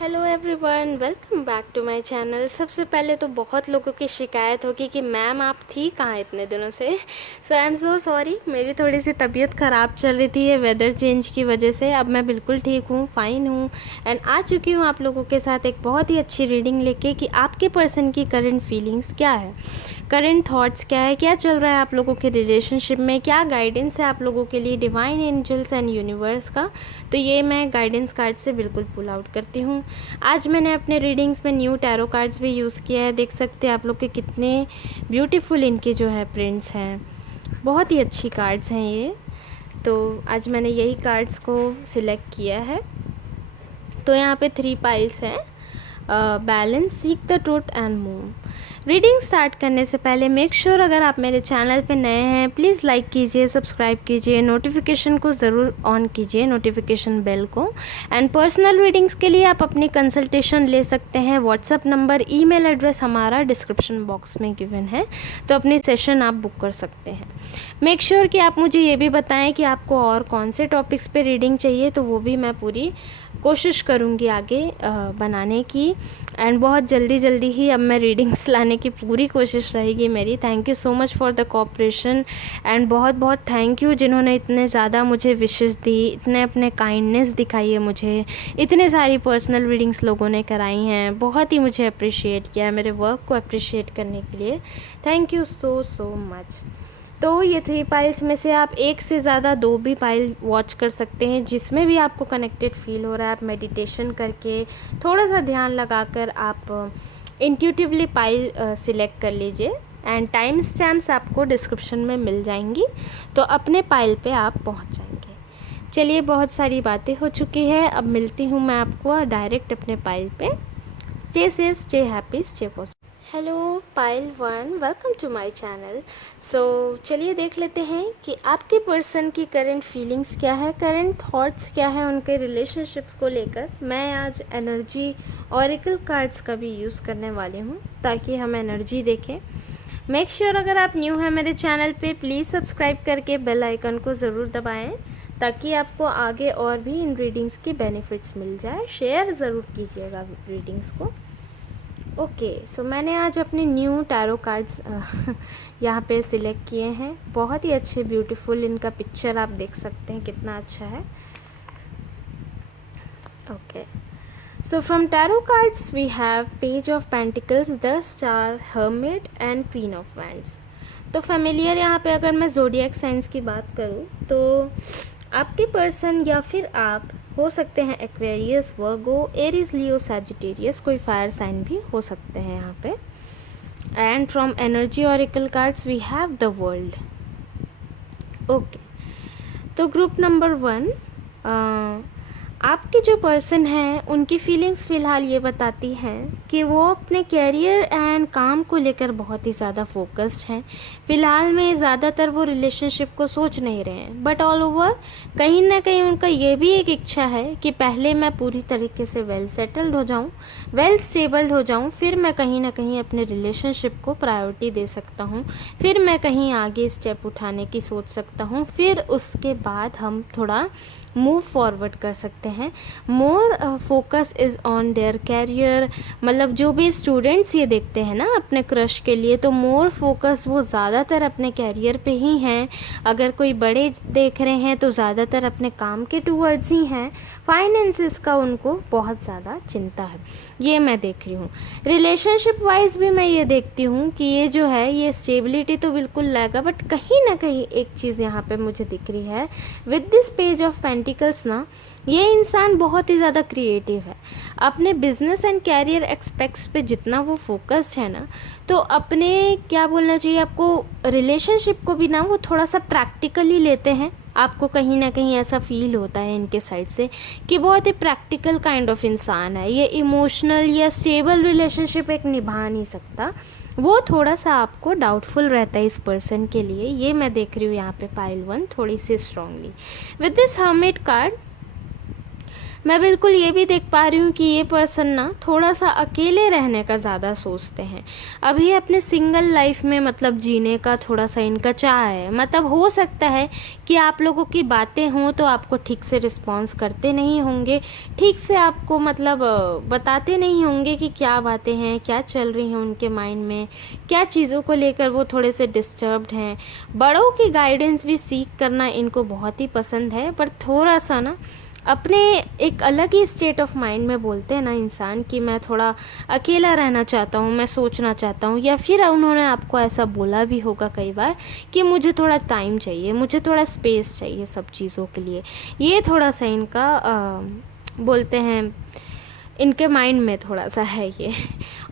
Hello everyone, welcome back to my channel. सबसे पहले तो बहुत लोगों की शिकायत होगी कि मैम आप थी कहाँ इतने दिनों से। सो आई एम सो सॉरी, मेरी थोड़ी सी तबीयत ख़राब चल रही थी ये वेदर चेंज की वजह से। अब मैं बिल्कुल ठीक हूँ, फ़ाइन हूँ एंड आ चुकी हूँ आप लोगों के साथ एक बहुत ही अच्छी रीडिंग लेके कि आपके पर्सन की करंट फीलिंग्स क्या है, करंट थॉट्स क्या है, क्या चल रहा है आप लोगों के रिलेशनशिप में, क्या गाइडेंस है आप लोगों के लिए डिवाइन एंजल्स एंड यूनिवर्स का। तो ये मैं गाइडेंस कार्ड से बिल्कुल पुल आउट करती हूँ। आज मैंने अपने रीडिंग्स में न्यू टैरो कार्ड्स भी यूज़ किया है। देख सकते हैं आप लोग के कितने ब्यूटीफुल इनके जो है प्रिंट्स हैं, बहुत ही अच्छी कार्ड्स हैं ये। तो आज मैंने यही कार्ड्स को सिलेक्ट किया है। तो यहाँ पे 3 पाइल्स हैं, balance, seek the truth and move. Reading start करने से पहले मेक श्योर अगर आप मेरे चैनल पे नए हैं प्लीज़ लाइक कीजिए, सब्सक्राइब कीजिए, नोटिफिकेशन को ज़रूर ऑन कीजिए, नोटिफिकेशन बेल को। एंड पर्सनल रीडिंग्स के लिए आप अपनी कंसल्टेशन ले सकते हैं। व्हाट्सअप नंबर, ईमेल एड्रेस हमारा डिस्क्रिप्शन बॉक्स में गिवन है, तो अपनी सेशन आप बुक कर सकते हैं। मेक श्योर कि आप मुझे ये भी बताएं कि आपको और कौन से टॉपिक्स पे रीडिंग चाहिए, तो वो भी मैं पूरी कोशिश करूँगी आगे बनाने की। एंड बहुत जल्दी ही अब मैं रीडिंग्स लाने की पूरी कोशिश रहेगी मेरी। Thank you so much for the cooperation and बहुत बहुत थैंक यू जिन्होंने इतने ज़्यादा मुझे विशेस दी, इतने अपने काइंडनेस दिखाई है मुझे, इतने सारी पर्सनल रीडिंग्स लोगों ने कराई हैं। बहुत ही मुझे अप्रिशिएट किया है, मेरे वर्क को अप्रिशिएट करने के लिए थैंक यू सो मच। तो ये 3 पाइल्स में से आप एक से ज़्यादा 2 भी पाइल वॉच कर सकते हैं, जिसमें भी आपको कनेक्टेड फील हो रहा है। आप मेडिटेशन करके थोड़ा सा ध्यान लगाकर आप इंट्यूटिवली पाइल सिलेक्ट कर लीजिए एंड टाइम स्टैम्प्स आपको डिस्क्रिप्शन में मिल जाएंगी, तो अपने पाइल पे आप पहुंच जाएंगे। चलिए, बहुत सारी बातें हो चुकी है, अब मिलती हूँ मैं आपको डायरेक्ट अपने पाइल पे। Stay safe, stay happy, stay positive. Hello pile 1, welcome to my channel. So चलिए देख लेते हैं कि आपके पर्सन की करंट फीलिंग्स क्या है, करंट थॉट्स क्या है उनके रिलेशनशिप को लेकर। मैं आज एनर्जी ऑरेकल कार्ड्स का भी यूज़ करने वाली हूँ ताकि हम एनर्जी देखें। मेक श्योर अगर आप न्यू हैं मेरे चैनल पे प्लीज़ सब्सक्राइब करके बेल आइकन को ज़रूर दबाएं ताकि आपको आगे और भी इन रीडिंग्स की बेनिफिट्स मिल जाए। शेयर ज़रूर कीजिएगा रीडिंग्स को। ओके, सो मैंने आज अपने न्यू टैरो कार्ड्स यहाँ पे सिलेक्ट किए हैं। बहुत ही अच्छे ब्यूटीफुल इनका पिक्चर आप देख सकते हैं, कितना अच्छा है। Okay, so from tarot cards we have page of pentacles, the star, hermit and queen of wands. तो फेमिलियर यहाँ पे अगर मैं ज़ोडिएक साइंस की बात करूँ तो आपके पर्सन या फिर आप हो सकते हैं Aquarius, Virgo, Aries, Leo, Sagittarius, कोई फायर साइन भी हो सकते हैं यहाँ पे। And from energy oracle cards we have the world. Okay, तो ग्रुप नंबर 1, आपके जो पर्सन हैं उनकी फीलिंग्स फ़िलहाल ये बताती हैं कि वो अपने कैरियर एंड काम को लेकर बहुत ही ज़्यादा फोकस्ड हैं। फ़िलहाल में ज़्यादातर वो रिलेशनशिप को सोच नहीं रहे हैं, बट ऑल ओवर कहीं ना कहीं उनका ये भी एक इच्छा है कि पहले मैं पूरी तरीके से वेल सेटल्ड हो जाऊँ, वेल स्टेबल्ड हो जाऊँ, फिर मैं कहीं ना कहीं अपने रिलेशनशिप को प्रायोरिटी दे सकता हूँ, फिर मैं कहीं आगे स्टेप उठाने की सोच सकता हूँ, फिर उसके बाद हम थोड़ा मूव फॉरवर्ड कर सकते हैं। More focus is on their career. मतलब जो भी स्टूडेंट्स ये देखते हैं ना अपने क्रश के लिए, तो मोर फोकस वो ज़्यादातर अपने कैरियर पे ही हैं। अगर कोई बड़े देख रहे हैं तो ज़्यादातर अपने काम के टूवर्ड्स ही हैं। फाइनेंसिस का उनको बहुत ज़्यादा चिंता है, ये मैं देख रही हूँ। रिलेशनशिप वाइज भी मैं ये देखती हूँ कि ये जो है ये स्टेबिलिटी तो बिल्कुल लाएगा, बट कहीं ना कहीं एक चीज़ यहाँ पे मुझे दिख रही है with this page of pentacles ना, ये इंसान बहुत ही ज़्यादा क्रिएटिव है। अपने बिजनेस एंड कैरियर एक्सपेक्ट्स पे जितना वो फोकस्ड है ना, तो अपने क्या बोलना चाहिए आपको, रिलेशनशिप को भी ना वो थोड़ा सा प्रैक्टिकली लेते हैं। आपको कहीं ना कहीं ऐसा फील होता है इनके साइड से कि बहुत ही प्रैक्टिकल काइंड ऑफ इंसान है ये। इमोशनल या स्टेबल रिलेशनशिप एक निभा नहीं सकता, वो थोड़ा सा आपको डाउटफुल रहता है इस पर्सन के लिए। ये मैं देख रही हूँ यहाँ पे पाइल 1 थोड़ी सी strongly. With this hermit card मैं बिल्कुल ये भी देख पा रही हूँ कि ये पर्सन ना थोड़ा-सा अकेले रहने का ज़्यादा सोचते हैं। अभी अपने सिंगल लाइफ़ में मतलब जीने का थोड़ा-सा इनका चाह है। मतलब हो सकता है कि आप लोगों की बातें हों तो आपको ठीक से रिस्पॉन्स करते नहीं होंगे, ठीक से आपको मतलब बताते नहीं होंगे कि क्या बातें हैं, क्या चल रही हैं उनके माइंड में, क्या चीज़ों को लेकर वो थोड़े से डिस्टर्ब्ड हैं। बड़ों की गाइडेंस भी सीख करना इनको बहुत ही पसंद है, पर थोड़ा-सा ना अपने एक अलग ही स्टेट ऑफ माइंड में बोलते हैं ना इंसान कि मैं थोड़ा अकेला रहना चाहता हूँ, मैं सोचना चाहता हूँ, या फिर उन्होंने आपको ऐसा बोला भी होगा कई बार कि मुझे थोड़ा टाइम चाहिए, मुझे थोड़ा स्पेस चाहिए सब चीज़ों के लिए। ये थोड़ा-सा इनका बोलते हैं इनके माइंड में थोड़ा-सा है ये।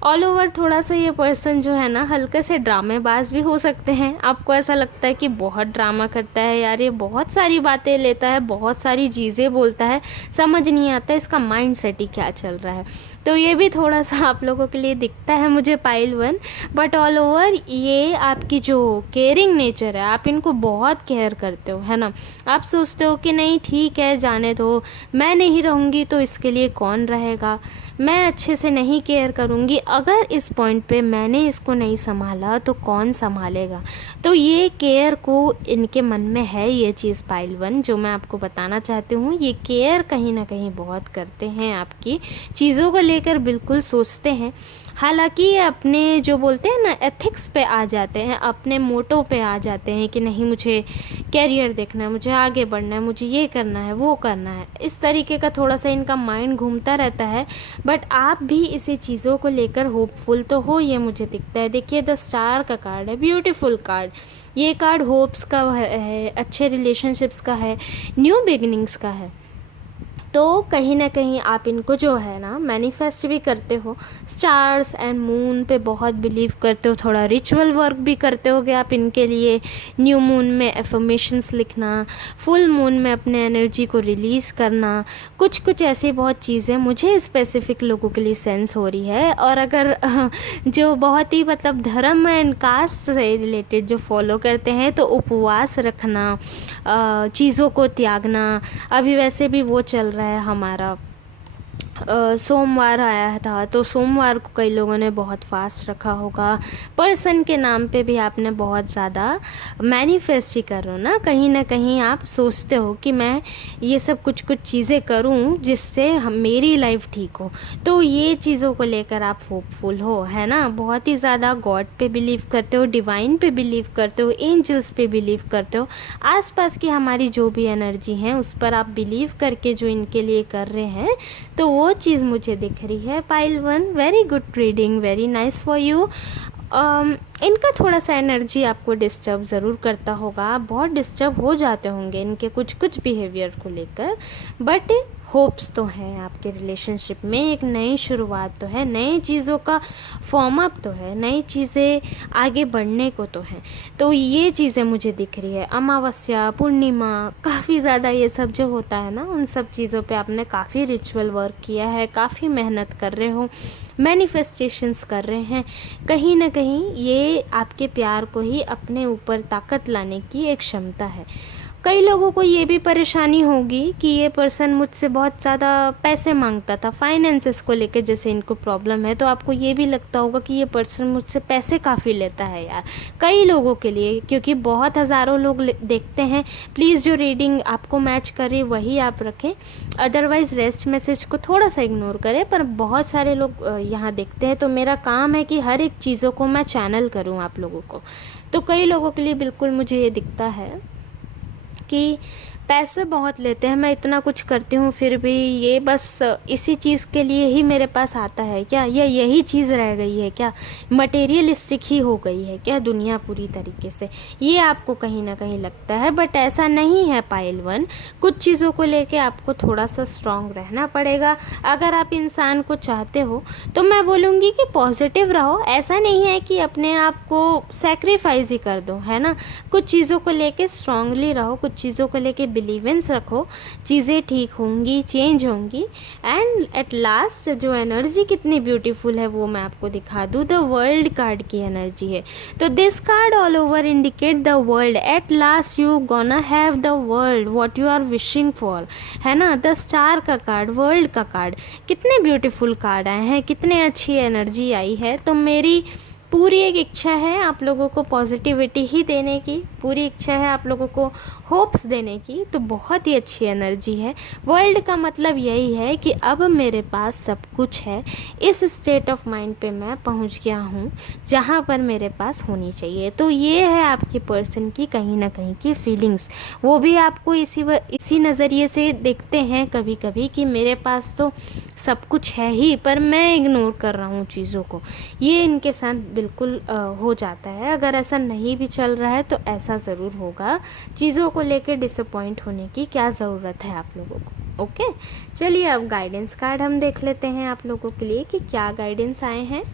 ऑल ओवर थोड़ा-सा ये पर्सन जो है ना हल्के से ड्रामेबाज़ भी हो सकते हैं। आपको ऐसा लगता है कि बहुत ड्रामा करता है यार, ये बहुत सारी बातें लेता है, बहुत सारी चीज़ें बोलता है, समझ नहीं आता इसका माइंडसेट ही क्या चल रहा है। तो ये भी थोड़ा-सा आप लोगों के लिए दिखता है मुझे पाइल 1, बट ऑल ओवर ये आपकी जो केयरिंग नेचर है, आप इनको बहुत केयर करते हो, है ना? आप सोचते हो कि नहीं ठीक है जाने दो, मैं नहीं रहूँगी तो इसके लिए कौन रहेगा, मैं अच्छे से नहीं केयर करूँगी, अगर इस पॉइंट पे मैंने इसको नहीं संभाला तो कौन संभालेगा। तो ये केयर को इनके मन में है, ये चीज़ पाइल 1 जो मैं आपको बताना चाहती हूँ। ये केयर कहीं ना कहीं बहुत करते हैं, आपकी चीज़ों को लेकर बिल्कुल सोचते हैं। हालांकि ये अपने जो बोलते हैं ना एथिक्स पे आ जाते हैं, अपने मोटो पे आ जाते हैं कि नहीं मुझे कैरियर देखना है, मुझे आगे बढ़ना है, मुझे ये करना है, वो करना है। इस तरीके का थोड़ा सा इनका माइंड घूमता रहता है। बट आप भी इसी चीज़ों को लेकर होपफुल तो हो, ये मुझे दिखता है। देखिए द स्टार का कार्ड है, ब्यूटीफुल कार्ड। ये कार्ड होप्स का है, अच्छे रिलेशनशिप्स का है, न्यू बिगिनिंग्स का है। तो कहीं ना कहीं आप इनको जो है ना मैनिफेस्ट भी करते हो, स्टार्स एंड मून पे बहुत बिलीव करते हो, थोड़ा रिचुअल वर्क भी करते होगे आप इनके लिए। न्यू मून में एफर्मेशंस लिखना, फुल मून में अपने एनर्जी को रिलीज़ करना, कुछ कुछ ऐसी बहुत चीज़ें मुझे स्पेसिफिक लोगों के लिए सेंस हो रही है। और अगर जो बहुत ही मतलब धर्म एंड कास्ट से रिलेटेड जो फॉलो करते हैं तो उपवास रखना, चीज़ों को त्यागना। अभी वैसे भी वो चल रहा है हमारा सोमवार आया था, तो सोमवार को कई लोगों ने बहुत फास्ट रखा होगा। पर्सन के नाम पे भी आपने बहुत ज़्यादा मैनिफेस्ट ही कर रहे हो ना कहीं आप सोचते हो कि मैं ये सब कुछ कुछ चीज़ें करूं जिससे मेरी लाइफ ठीक हो। तो ये चीज़ों को लेकर आप होपफुल हो, है ना? बहुत ही ज़्यादा गॉड पे बिलीव करते हो, डिवाइन पे बिलीव करते हो, एंजल्स पे बिलीव करते हो। आसपास की हमारी जो भी एनर्जी है उस पर आप बिलीव करके जो इनके लिए कर रहे हैं, तो वो चीज़ मुझे दिख रही है। Pile 1, very good reading, very nice for you. इनका थोड़ा सा एनर्जी आपको डिस्टर्ब ज़रूर करता होगा, आप बहुत डिस्टर्ब हो जाते होंगे इनके कुछ कुछ बिहेवियर को लेकर, बट होप्स तो हैं आपके रिलेशनशिप में। एक नई शुरुआत तो है, नई चीज़ों का फॉर्म अप तो है, नई चीज़ें आगे बढ़ने को तो है। तो ये चीज़ें मुझे दिख रही है। अमावस्या, पूर्णिमा, काफ़ी ज़्यादा ये सब जो होता है ना, उन सब चीज़ों पे आपने काफ़ी रिचुअल वर्क किया है, काफ़ी मेहनत कर रहे हो, मैनिफेस्टेशंस कर रहे हैं। कहीं ना कहीं ये आपके प्यार को ही अपने ऊपर ताकत लाने की एक क्षमता है। कई लोगों को ये भी परेशानी होगी कि ये पर्सन मुझसे बहुत ज़्यादा पैसे मांगता था, फाइनेंसेस को लेकर जैसे इनको प्रॉब्लम है, तो आपको ये भी लगता होगा कि ये पर्सन मुझसे पैसे काफ़ी लेता है यार। कई लोगों के लिए, क्योंकि बहुत हज़ारों लोग देखते हैं, प्लीज़ जो रीडिंग आपको मैच करे वही आप रखें, अदरवाइज़ रेस्ट मैसेज को थोड़ा सा इग्नोर करें। पर बहुत सारे लोग यहाँ देखते हैं, तो मेरा काम है कि हर एक चीज़ों को मैं चैनल करूँ आप लोगों को। तो कई लोगों के लिए बिल्कुल मुझे ये दिखता है कि पैसे बहुत लेते हैं, मैं इतना कुछ करती हूँ फिर भी ये बस इसी चीज़ के लिए ही मेरे पास आता है क्या, या यही चीज़ रह गई है क्या, मटेरियलिस्टिक ही हो गई है क्या दुनिया पूरी तरीके से, ये आपको कहीं ना कहीं लगता है। बट ऐसा नहीं है पाइल 1, कुछ चीज़ों को लेके आपको थोड़ा सा स्ट्रॉन्ग रहना पड़ेगा। अगर आप इंसान को चाहते हो तो मैं बोलूँगी कि पॉजिटिव रहो, ऐसा नहीं है कि अपने आप को सेक्रीफाइस ही कर दो, है ना? कुछ चीज़ों को लेके स्ट्रांगली रहो, कुछ चीज़ों को लेके बिलीवेंस रखो, चीज़ें ठीक होंगी, चेंज होंगी। एंड एट लास्ट जो एनर्जी कितनी ब्यूटीफुल है वो मैं आपको दिखा दूँ। द वर्ल्ड कार्ड की एनर्जी है। तो this card all over indicate the world. At last you gonna have the world what you are wishing for, है ना। द स्टार का कार्ड, वर्ल्ड का कार्ड, कितने ब्यूटीफुल कार्ड आए हैं, कितने अच्छी एनर्जी आई है। तो मेरी पूरी एक इच्छा है आप लोगों को पॉजिटिविटी ही देने की, पूरी इच्छा है आप लोगों को होप्स देने की। तो बहुत ही अच्छी एनर्जी है। वर्ल्ड का मतलब यही है कि अब मेरे पास सब कुछ है। इस स्टेट ऑफ माइंड पे मैं पहुंच गया हूं जहां पर मेरे पास होनी चाहिए। तो ये है आपके पर्सन की कहीं ना कहीं की फीलिंग्स। वो भी आपको इसी नज़रिए से देखते हैं कभी कभी कि मेरे पास तो सब कुछ है ही पर मैं इग्नोर कर रहा हूँ चीज़ों को। ये इनके साथ बिल्कुल हो जाता है। अगर ऐसा नहीं भी चल रहा है तो ऐसा ज़रूर होगा। चीज़ों को लेके डिसअपॉइंट होने की क्या ज़रूरत है आप लोगों को। ओके, चलिए अब गाइडेंस कार्ड हम देख लेते हैं आप लोगों के लिए कि क्या गाइडेंस आए हैं।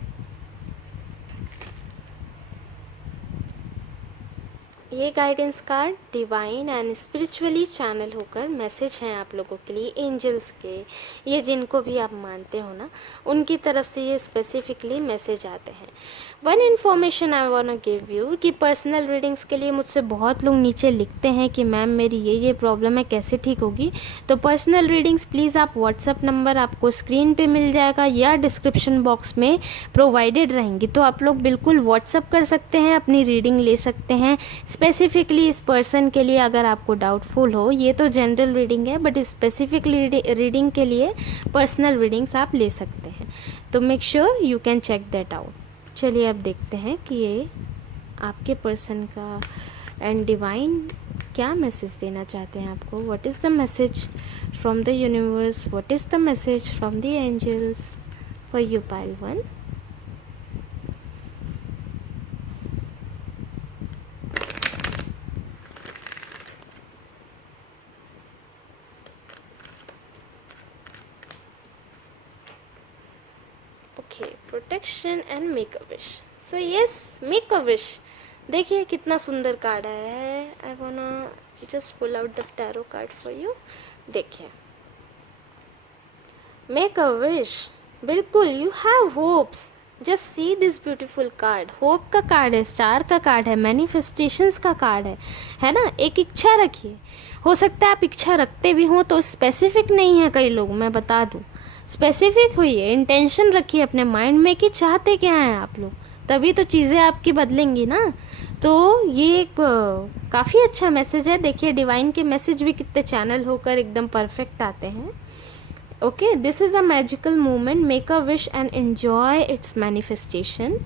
ये guidance card divine and spiritually channel होकर मैसेज हैं आप लोगों के लिए एंजल्स के, ये जिनको भी आप मानते हो ना उनकी तरफ से ये स्पेसिफिकली मैसेज आते हैं। One information I want to give you कि पर्सनल रीडिंग्स के लिए मुझसे बहुत लोग नीचे लिखते हैं कि मैम मेरी ये प्रॉब्लम है, कैसे ठीक होगी। तो पर्सनल रीडिंग्स प्लीज़ आप व्हाट्सअप नंबर आपको स्क्रीन पे मिल जाएगा या डिस्क्रिप्शन बॉक्स में प्रोवाइडेड रहेंगी, तो आप लोग बिल्कुल व्हाट्सअप कर सकते हैं, अपनी रीडिंग ले सकते हैं। स्पेसिफिकली इस पर्सन के लिए अगर आपको डाउटफुल हो, ये तो जनरल रीडिंग है बट स्पेसिफिकली रीडिंग के लिए पर्सनल रीडिंग्स आप ले सकते हैं। तो make sure you can check that out. चलिए अब देखते हैं कि ये आपके पर्सन का एंड डिवाइन क्या मैसेज देना चाहते हैं आपको। What is the message from the universe, what is the message from the angels for you pile 1। Okay, protection and make a wish. So yes, make a wish. देखिए कितना सुंदर card आया है। I wanna just pull out the tarot card for you. देखिए, make a wish, बिल्कुल you have hopes. Just see this beautiful card. Hope का card है, star का कार्ड है, मैनिफेस्टेशंस का कार्ड है ना। एक इच्छा रखिए। हो सकता है आप इच्छा रखते भी हों तो स्पेसिफिक नहीं है कई लोग, मैं बता दूं। स्पेसिफिक हुई, इंटेंशन रखिए अपने माइंड में कि चाहते क्या हैं आप लोग, तभी तो चीज़ें आपकी बदलेंगी ना। तो ये एक काफ़ी अच्छा मैसेज है। देखिए डिवाइन के मैसेज भी कितने चैनल होकर एकदम परफेक्ट आते हैं। Okay, this is a magical moment, make a wish and enjoy its manifestation.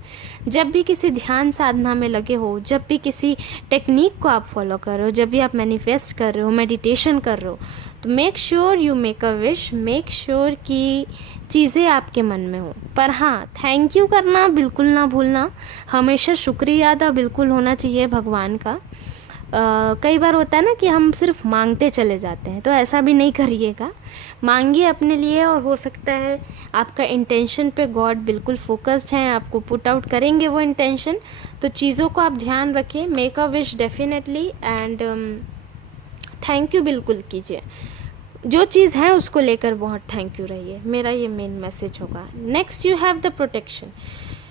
जब भी किसी ध्यान साधना में लगे हो, जब भी किसी टेक्निक को आप फॉलो कर रहे हो, जब भी आप मैनिफेस्ट कर रहे हो, मेडिटेशन कर रहे हो, तो make sure you make a wish. Make sure कि चीज़ें आपके मन में हो। पर हाँ, थैंक यू करना बिल्कुल ना भूलना। हमेशा शुक्रिया अदा बिल्कुल होना चाहिए भगवान का। कई बार होता है ना कि हम सिर्फ मांगते चले जाते हैं, तो ऐसा भी नहीं करिएगा। मांगिए अपने लिए, और हो सकता है आपका इंटेंशन पे गॉड बिल्कुल फोकस्ड हैं, आपको पुट आउट करेंगे वो इंटेंशन। तो चीज़ों को आप ध्यान रखें। Make a wish definitely and thank you बिल्कुल कीजिए। जो चीज़ है उसको लेकर बहुत थैंक यू रहिए, मेरा ये मेन मैसेज होगा। Next, you have the protection.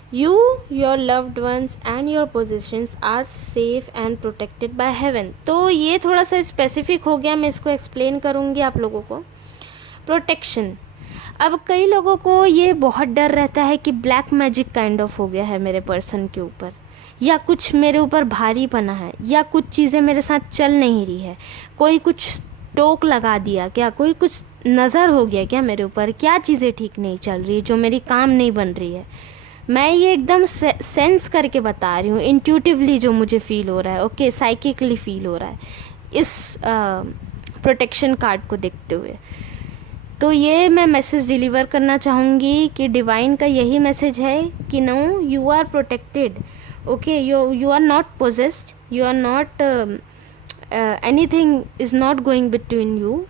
You, your loved ones and your possessions are safe and protected by heaven। तो ये थोड़ा सा स्पेसिफिक हो गया, मैं इसको एक्सप्लेन करूँगी आप लोगों को। प्रोटेक्शन, अब कई लोगों को ये बहुत डर रहता है कि ब्लैक मैजिक काइंड ऑफ हो गया है मेरे पर्सन के ऊपर, या कुछ मेरे ऊपर भारी पना है, या कुछ चीज़ें मेरे साथ चल नहीं रही है, कोई कुछ टोक लगा दिया क्या, कोई कुछ नज़र हो गया क्या मेरे ऊपर, क्या चीज़ें ठीक नहीं चल रही, जो मेरी काम नहीं बन रही है। मैं ये एकदम सेंस करके बता रही हूँ, इंट्यूटिवली जो मुझे फील हो रहा है। ओके, साइकिकली फील हो रहा है इस प्रोटेक्शन कार्ड को देखते हुए। तो ये मैं मैसेज डिलीवर करना चाहूँगी कि डिवाइन का यही मैसेज है कि no, you are protected. Okay, you are not possessed, you are not anything is not going between you.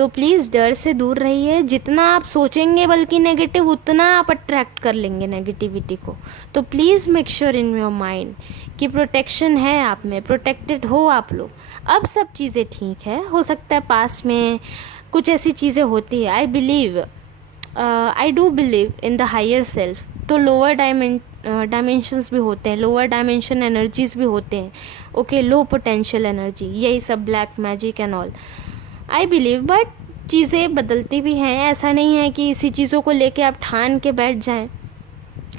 तो प्लीज़ डर से दूर रहिए। जितना आप सोचेंगे बल्कि नेगेटिव, उतना आप अट्रैक्ट कर लेंगे नेगेटिविटी को। तो please make sure in your mind कि प्रोटेक्शन है आप में, प्रोटेक्टेड हो आप लोग। अब सब चीज़ें ठीक है। हो सकता है पास्ट में कुछ ऐसी चीज़ें होती है। I do believe in the higher self. तो लोअर डायमेंशंस भी होते हैं, लोअर डायमेंशन एनर्जीज भी होते हैं। ओके, लो पोटेंशियल एनर्जी, यही सब black magic and all I believe. But चीज़ें बदलती भी हैं। ऐसा नहीं है कि इसी चीज़ों को लेके आप ठान के बैठ जाएं।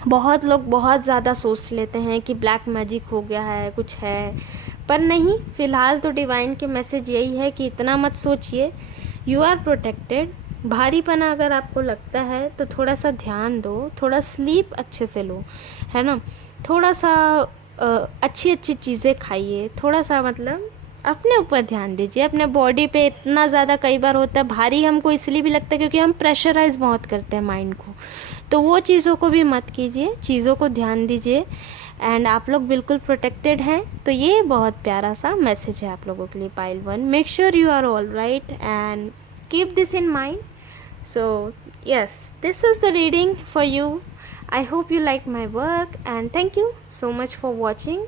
बहुत लोग बहुत ज़्यादा सोच लेते हैं कि ब्लैक मैजिक हो गया है, कुछ है, पर नहीं। फ़िलहाल तो डिवाइन के मैसेज यही है कि इतना मत सोचिए, यू आर प्रोटेक्टेड। भारीपना अगर आपको लगता है तो थोड़ा सा ध्यान दो, थोड़ा स्लीप अच्छे से लो, है ना। थोड़ा सा अच्छी अच्छी चीज़ें खाइए, थोड़ा सा मतलब अपने ऊपर ध्यान दीजिए, अपने बॉडी पे। इतना ज़्यादा कई बार होता है भारी, हमको इसलिए भी लगता है क्योंकि हम प्रेशराइज बहुत करते हैं माइंड को। तो वो चीज़ों को भी मत कीजिए, चीज़ों को ध्यान दीजिए। एंड आप लोग बिल्कुल प्रोटेक्टेड हैं। तो ये बहुत प्यारा सा मैसेज है आप लोगों के लिए pile 1। Make sure you are all right and keep this in mind. So yes, this is the reading for you. I hope you like my work and thank you so much for watching.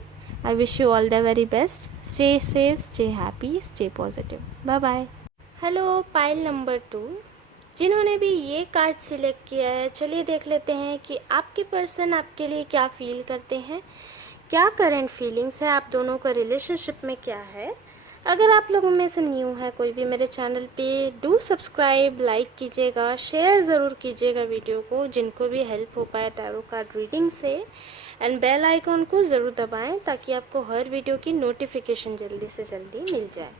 I wish you all the very best. Stay safe, stay happy, stay positive. Bye bye. Hello pile number 2, जिन्होंने भी ये card select किया है, चलिए देख लेते हैं कि आपके पर्सन आपके लिए क्या फील करते हैं, क्या करंट फीलिंग्स है, आप दोनों का रिलेशनशिप में क्या है। अगर आप लोगों में से न्यू है कोई भी मेरे चैनल पे, डू सब्सक्राइब, लाइक कीजिएगा, शेयर ज़रूर कीजिएगा वीडियो को, जिनको भी हेल्प हो पाए टैरो कार्ड रीडिंग से। एंड बेल आइकॉन को ज़रूर दबाएं ताकि आपको हर वीडियो की नोटिफिकेशन जल्दी से जल्दी मिल जाए।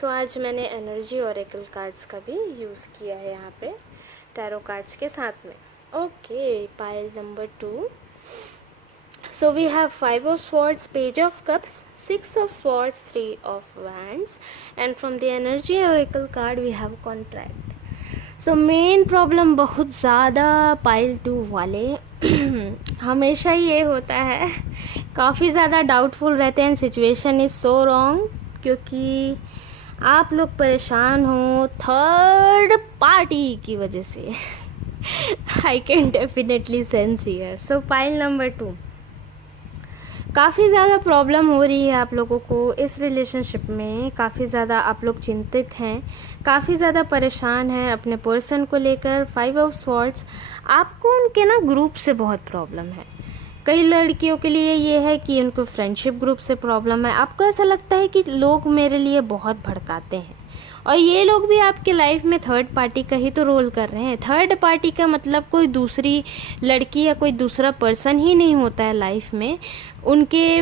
सो आज मैंने एनर्जी ऑरेकल कार्ड्स का भी यूज़ किया है यहाँ पे टैरो कार्ड्स के साथ में। Okay, pile number 2। So we have 5 of swords, page of cups, 6 of swords, 3 of wands, and from the energy oracle card we have contract. So main problem बहुत ज़्यादा पाइल 2 वाले हमेशा ये होता है, काफ़ी ज़्यादा डाउटफुल रहते हैं। सिचुएशन इज़ सो रॉन्ग क्योंकि आप लोग परेशान हो थर्ड पार्टी की वजह से। I can definitely sense here. So pile number 2, काफ़ी ज़्यादा प्रॉब्लम हो रही है आप लोगों को इस रिलेशनशिप में। काफ़ी ज़्यादा आप लोग चिंतित हैं, काफ़ी ज़्यादा परेशान हैं अपने पर्सन को लेकर। 5 ऑफ स्वॉर्ड्स, आपको उनके ना ग्रुप से बहुत प्रॉब्लम है। कई लड़कियों के लिए ये है कि उनको फ्रेंडशिप ग्रुप से प्रॉब्लम है। आपको ऐसा लगता है कि लोग मेरे लिए बहुत भड़काते हैं, और ये लोग भी आपके लाइफ में थर्ड पार्टी का ही तो रोल कर रहे हैं। थर्ड पार्टी का मतलब कोई दूसरी लड़की या कोई दूसरा पर्सन ही नहीं होता है लाइफ में। उनके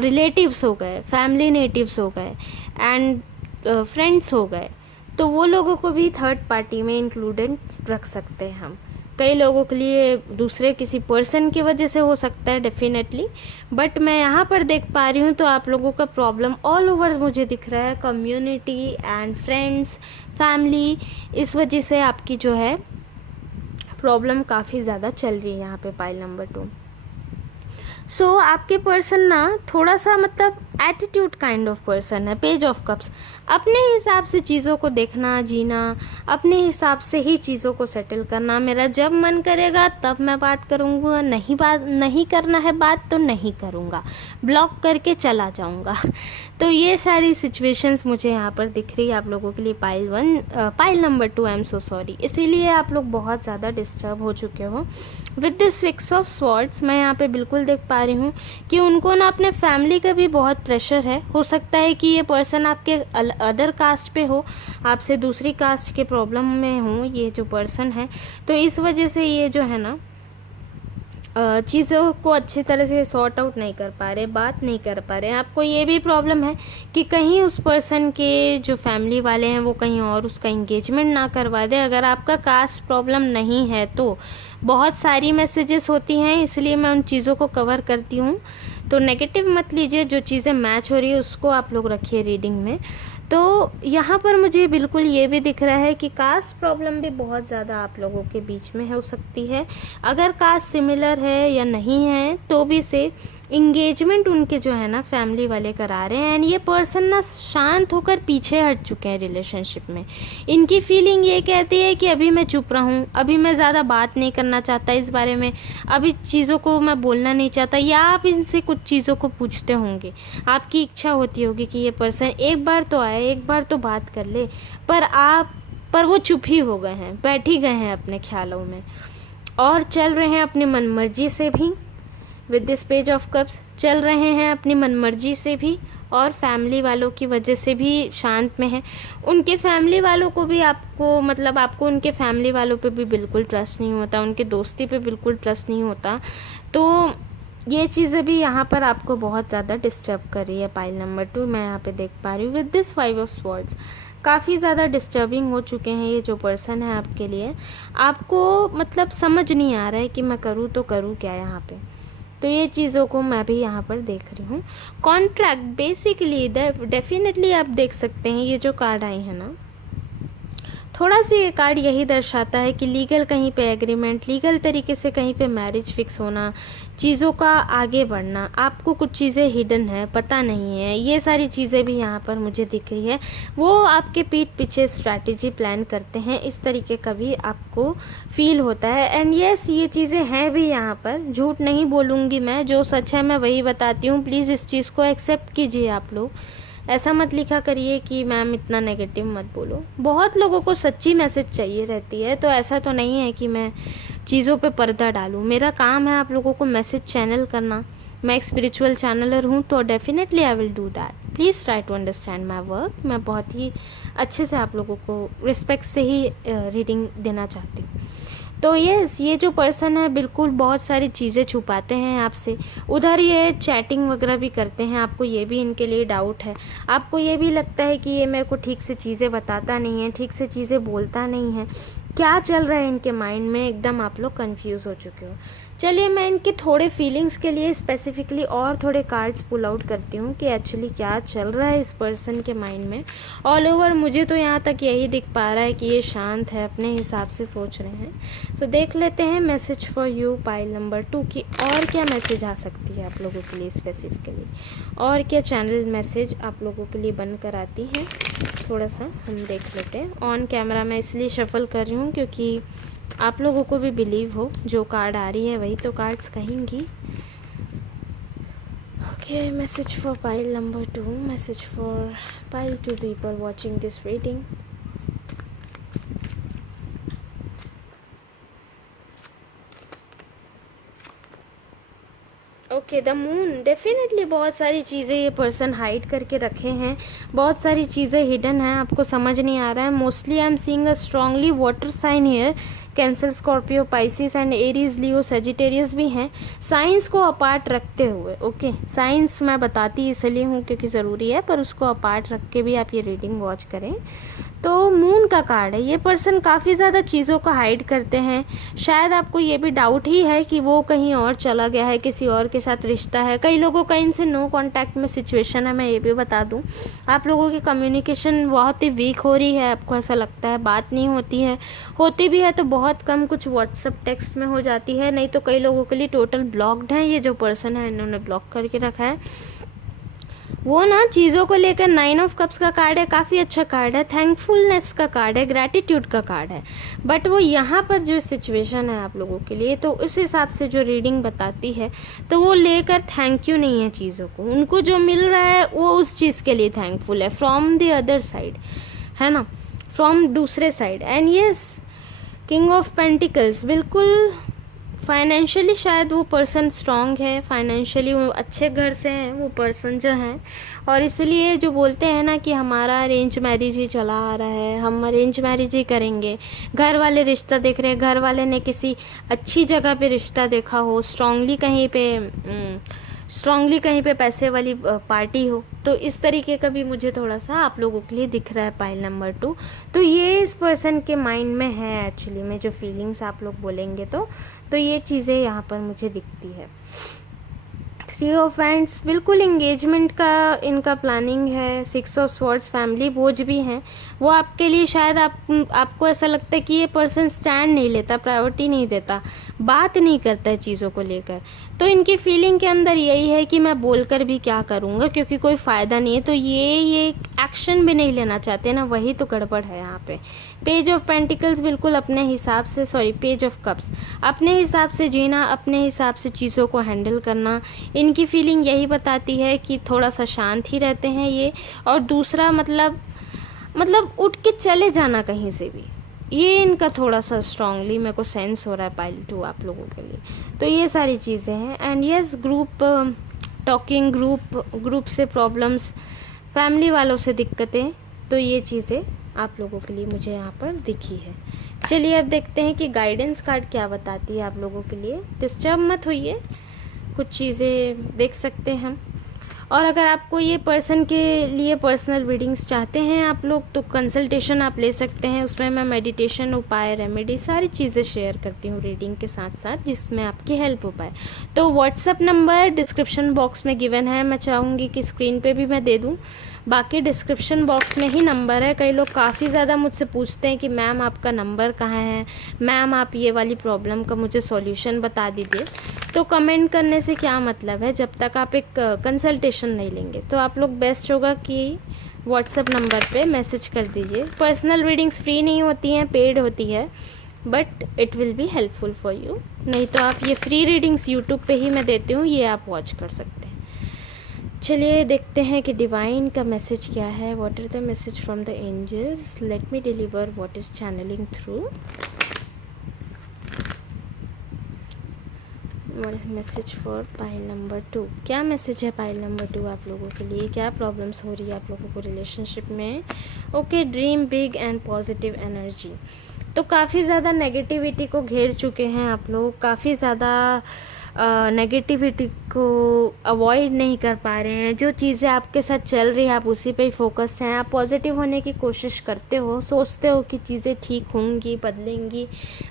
रिलेटिव्स हो गए, फैमिली नेटिव्स हो गए, एंड फ्रेंड्स हो गए। तो वो लोगों को भी थर्ड पार्टी में इंक्लूडेड रख सकते हैं हम। कई लोगों के लिए दूसरे किसी पर्सन की वजह से हो सकता है डेफिनेटली, बट मैं यहाँ पर देख पा रही हूँ तो आप लोगों का प्रॉब्लम ऑल ओवर मुझे दिख रहा है। कम्युनिटी एंड फ्रेंड्स, फैमिली, इस वजह से आपकी जो है प्रॉब्लम काफ़ी ज़्यादा चल रही है यहाँ पे पाइल नंबर 2। सो आपके पर्सन ना थोड़ा सा मतलब एटीट्यूड काइंड ऑफ पर्सन है। पेज ऑफ कप्स, अपने हिसाब से चीज़ों को देखना, जीना, अपने हिसाब से ही चीज़ों को सेटल करना। मेरा जब मन करेगा तब मैं बात करूँगा, नहीं करना है बात तो नहीं करूँगा, ब्लॉक करके चला जाऊँगा। तो ये सारी सिचुएशंस मुझे यहाँ पर दिख रही है आप लोगों के लिए pile number 2। I am so sorry, इसीलिए आप लोग बहुत ज़्यादा डिस्टर्ब हो चुके हो विद दिस 6 ऑफ स्वॉर्ड्स। मैं यहाँ पे बिल्कुल देख पा रही हूँ कि उनको ना अपने फैमिली का भी बहुत प्रेशर है। हो सकता है कि ये पर्सन आपके अदर कास्ट पे हो, आपसे दूसरी कास्ट के प्रॉब्लम में हो ये जो पर्सन है। तो इस वजह से ये जो है ना चीज़ों को अच्छी तरह से सॉर्ट आउट नहीं कर पा रहे, बात नहीं कर पा रहे। आपको ये भी प्रॉब्लम है कि कहीं उस पर्सन के जो फैमिली वाले हैं वो कहीं और उसका इंगेजमेंट ना करवा दे। अगर आपका कास्ट प्रॉब्लम नहीं है तो बहुत सारी मैसेजेस होती हैं, इसलिए मैं उन चीज़ों को कवर करती हूँ। तो नेगेटिव मत लीजिए, जो चीज़ें मैच हो रही है उसको आप लोग रखिए रीडिंग में। तो यहाँ पर मुझे बिल्कुल ये भी दिख रहा है कि कास्ट प्रॉब्लम भी बहुत ज़्यादा आप लोगों के बीच में हो सकती है। अगर कास्ट सिमिलर है या नहीं है तो भी से इंगेजमेंट उनके जो है ना फैमिली वाले करा रहे हैं। एंड ये पर्सन ना शांत होकर पीछे हट चुके हैं रिलेशनशिप में। इनकी फीलिंग ये कहती है कि अभी मैं चुप रहूं, अभी मैं ज़्यादा बात नहीं करना चाहता इस बारे में, अभी चीज़ों को मैं बोलना नहीं चाहता। या आप इनसे कुछ चीज़ों को पूछते होंगे, आपकी इच्छा होती होगी कि ये पर्सन एक बार तो आए, एक बार तो बात कर ले, पर वो चुप ही हो गए हैं, बैठ ही गए हैं अपने ख्यालों में और चल रहे हैं अपनी मनमर्जी से भी। With this page of cups चल रहे हैं अपनी मनमर्जी से भी और फैमिली वालों की वजह से भी शांत में है। उनके फैमिली वालों को भी आपको उनके फैमिली वालों पे भी बिल्कुल ट्रस्ट नहीं होता, उनके दोस्ती पे बिल्कुल ट्रस्ट नहीं होता। तो ये चीज़ें भी यहाँ पर आपको बहुत ज़्यादा डिस्टर्ब कर रही है। पाइल नंबर 2 मैं यहाँ पे देख पा रही हूँ विद दिस 5 ऑफ स्वॉर्ड्स। काफ़ी ज़्यादा डिस्टर्बिंग हो चुके हैं ये जो पर्सन है आपके लिए। आपको समझ नहीं आ रहा है कि मैं करूँ तो करूँ क्या यहाँ पे। तो ये चीज़ों को मैं भी यहाँ पर देख रही हूँ। कॉन्ट्रैक्ट बेसिकली डेफिनेटली आप देख सकते हैं ये जो कार्ड आई है ना, थोड़ा सा ये कार्ड यही दर्शाता है कि लीगल कहीं पे एग्रीमेंट, लीगल तरीके से कहीं पे मैरिज फिक्स होना, चीज़ों का आगे बढ़ना। आपको कुछ चीज़ें हिडन है, पता नहीं है, ये सारी चीज़ें भी यहाँ पर मुझे दिख रही है। वो आपके पीठ पीछे स्ट्रैटेजी प्लान करते हैं, इस तरीके का भी आपको फील होता है। एंड यस ये चीज़ें हैं भी यहाँ पर, झूठ नहीं बोलूँगी मैं, जो सच है मैं वही बताती हूँ। प्लीज़ इस चीज़ को एक्सेप्ट कीजिए आप लोग। ऐसा मत लिखा करिए कि मैम इतना नेगेटिव मत बोलो। बहुत लोगों को सच्ची मैसेज चाहिए रहती है, तो ऐसा तो नहीं है कि मैं चीज़ों पे पर्दा डालूँ। मेरा काम है आप लोगों को मैसेज चैनल करना। मैं एक स्पिरिचुअल चैनलर हूँ, तो definitely I will do that. Please try to understand my work. मैं बहुत ही अच्छे से आप लोगों को रिस्पेक्ट से ही रीडिंग देना चाहती हूँ। तो यस ये जो पर्सन है बिल्कुल बहुत सारी चीज़ें छुपाते हैं आपसे। उधर ये चैटिंग वगैरह भी करते हैं, आपको ये भी इनके लिए डाउट है। आपको ये भी लगता है कि ये मेरे को ठीक से चीज़ें बताता नहीं है, ठीक से चीज़ें बोलता नहीं है। क्या चल रहा है इनके माइंड में, एकदम आप लोग कंफ्यूज हो चुके हो। चलिए मैं इनके थोड़े फीलिंग्स के लिए स्पेसिफिकली और थोड़े कार्ड्स पुल आउट करती हूँ कि एक्चुअली क्या चल रहा है इस पर्सन के माइंड में। ऑल ओवर मुझे तो यहाँ तक यही दिख पा रहा है कि ये शांत है, अपने हिसाब से सोच रहे हैं। तो देख लेते हैं message for you pile number 2 की और क्या मैसेज आ सकती है आप लोगों के लिए स्पेसिफिकली, और क्या चैनल मैसेज आप लोगों के लिए बन कर आती हैं। थोड़ा सा हम देख लेते हैं। ऑन कैमरा मैं इसलिए शफल कर रही हूँ क्योंकि आप लोगों को भी बिलीव हो, जो कार्ड आ रही है वही तो कार्ड्स कहेंगी। Okay message for pile number 2, message for pile 2 people watching this reading. Okay the moon. Definitely बहुत सारी चीज़ें ये पर्सन हाइड करके रखे हैं, बहुत सारी चीज़ें हिडन हैं, आपको समझ नहीं आ रहा है। Mostly I am seeing a strongly water sign here. Cancer, Scorpio, Pisces and Aries, Leo, Sagittarius भी हैं। साइंस को अपार्ट रखते हुए, ओके साइंस मैं बताती इसलिए हूँ क्योंकि ज़रूरी है, पर उसको अपार्ट रख के भी आप ये रीडिंग वॉच करें। तो मून का कार्ड है। ये पर्सन काफ़ी ज़्यादा चीज़ों को हाइड करते हैं। शायद आपको ये भी डाउट ही है कि वो कहीं और चला गया है, किसी और के साथ रिश्ता है। कई लोगों का इनसे नो कांटेक्ट में सिचुएशन है। मैं ये भी बता दूं, आप लोगों की कम्युनिकेशन बहुत ही वीक हो रही है। आपको ऐसा लगता है बात नहीं होती है, होती भी है तो बहुत कम, कुछ व्हाट्सअप टेक्स्ट में हो जाती है, नहीं तो कई लोगों के लिए टोटल ब्लॉक्ड है। ये जो पर्सन है इन्होंने ब्लॉक करके रखा है। वो ना चीज़ों को लेकर 9 ऑफ कप्स का कार्ड है, काफ़ी अच्छा कार्ड है। थैंकफुलनेस का कार्ड है, ग्रैटिट्यूड का कार्ड है। बट वो यहाँ पर जो सिचुएशन है आप लोगों के लिए, तो उस हिसाब से जो रीडिंग बताती है, तो वो लेकर थैंक यू नहीं है चीज़ों को। उनको जो मिल रहा है वो उस चीज़ के लिए थैंकफुल है, फ्रॉम द अदर साइड, है ना, फ्रॉम दूसरे side. And yes king of pentacles, बिल्कुल फाइनेंशियली शायद वो पर्सन स्ट्रांग है, फाइनेंशियली वो अच्छे घर से हैं वो पर्सन जो हैं, और इसलिए जो बोलते हैं ना कि हमारा अरेंज मैरिज ही चला आ रहा है, हम अरेंज मैरिज ही करेंगे। घर वाले रिश्ता देख रहे हैं, घर वाले ने किसी अच्छी जगह पे रिश्ता देखा हो, स्ट्रांगली कहीं पे पैसे वाली पार्टी हो, तो इस तरीके का भी मुझे थोड़ा सा आप लोगों के लिए दिख रहा है पाइल नंबर 2। तो ये इस पर्सन के माइंड में है एक्चुअली में, जो फीलिंग्स आप लोग बोलेंगे तो ये चीज़ें यहाँ पर मुझे दिखती है। थ्री ऑफ हैंड्स, बिल्कुल एंगेजमेंट का इनका प्लानिंग है। सिक्स ऑफ स्वॉर्ड्स, फैमिली बोझ भी हैं वो आपके लिए। शायद आपको ऐसा लगता है कि ये पर्सन स्टैंड नहीं लेता, प्रायोरिटी नहीं देता, बात नहीं करता है चीज़ों को लेकर। तो इनकी फीलिंग के अंदर यही है कि मैं बोलकर भी क्या करूँगा, क्योंकि कोई फ़ायदा नहीं है। तो ये एक्शन भी नहीं लेना चाहते ना, वही तो गड़बड़ है यहाँ पे। पेज ऑफ पेंटिकल्स, बिल्कुल अपने हिसाब से, सॉरी पेज ऑफ कप्स, अपने हिसाब से जीना, अपने हिसाब से चीज़ों को हैंडल करना। इनकी फीलिंग यही बताती है कि थोड़ा सा शांत ही रहते हैं ये। और दूसरा मतलब उठ के चले जाना कहीं से भी, ये इनका थोड़ा सा स्ट्रांगली मेरे को सेंस हो रहा है पाइल 2 आप लोगों के लिए। तो ये सारी चीज़ें हैं। And yes, group talking, group से प्रॉब्लम्स, फैमिली वालों से दिक्कतें, तो ये चीज़ें आप लोगों के लिए मुझे यहाँ पर दिखी है। चलिए अब देखते हैं कि गाइडेंस कार्ड क्या बताती है आप लोगों के लिए। डिस्टर्ब मत होइए, कुछ चीज़ें देख सकते हैं हम। और अगर आपको ये पर्सन के लिए पर्सनल रीडिंग्स चाहते हैं आप लोग, तो कंसल्टेशन आप ले सकते हैं। उसमें मैं मेडिटेशन, उपाय, रेमेडी, सारी चीज़ें शेयर करती हूँ रीडिंग के साथ साथ, जिसमें आपकी हेल्प हो पाए। तो व्हाट्सअप नंबर डिस्क्रिप्शन बॉक्स में गिवन है, मैं चाहूँगी कि स्क्रीन पे भी मैं दे दूँ, बाकी डिस्क्रिप्शन बॉक्स में ही नंबर है। कई लोग काफ़ी ज़्यादा मुझसे पूछते हैं कि मैम आपका नंबर कहाँ है, मैम आप ये वाली प्रॉब्लम का मुझे सॉल्यूशन बता दीजिए। तो कमेंट करने से क्या मतलब है जब तक आप एक कंसल्टेशन नहीं लेंगे। तो आप लोग बेस्ट होगा कि व्हाट्सएप नंबर पे मैसेज कर दीजिए। पर्सनल रीडिंग्स फ्री नहीं होती हैं, पेड होती है, but it will be helpful for you. नहीं तो आप ये फ्री रीडिंग्स यूट्यूब पे ही मैं देती हूँ, ये आप वॉच कर सकते हैं। चलिए देखते हैं कि डिवाइन का मैसेज क्या है। What are the message from the angels, let me deliver what is channelling through. Message for pile number 2, क्या मैसेज है पाइल नंबर 2 आप लोगों के लिए, क्या प्रॉब्लम्स हो रही है आप लोगों को रिलेशनशिप में। Okay, dream big and positive energy. तो काफ़ी ज़्यादा नेगेटिविटी को घेर चुके हैं आप लोग, काफ़ी ज़्यादा नेगेटिविटी को अवॉइड नहीं कर पा रहे हैं। जो चीज़ें आपके साथ चल रही है आप उसी पे ही फोकस हैं। आप पॉजिटिव होने की कोशिश करते हो, सोचते हो कि चीज़ें ठीक होंगी, बदलेंगी,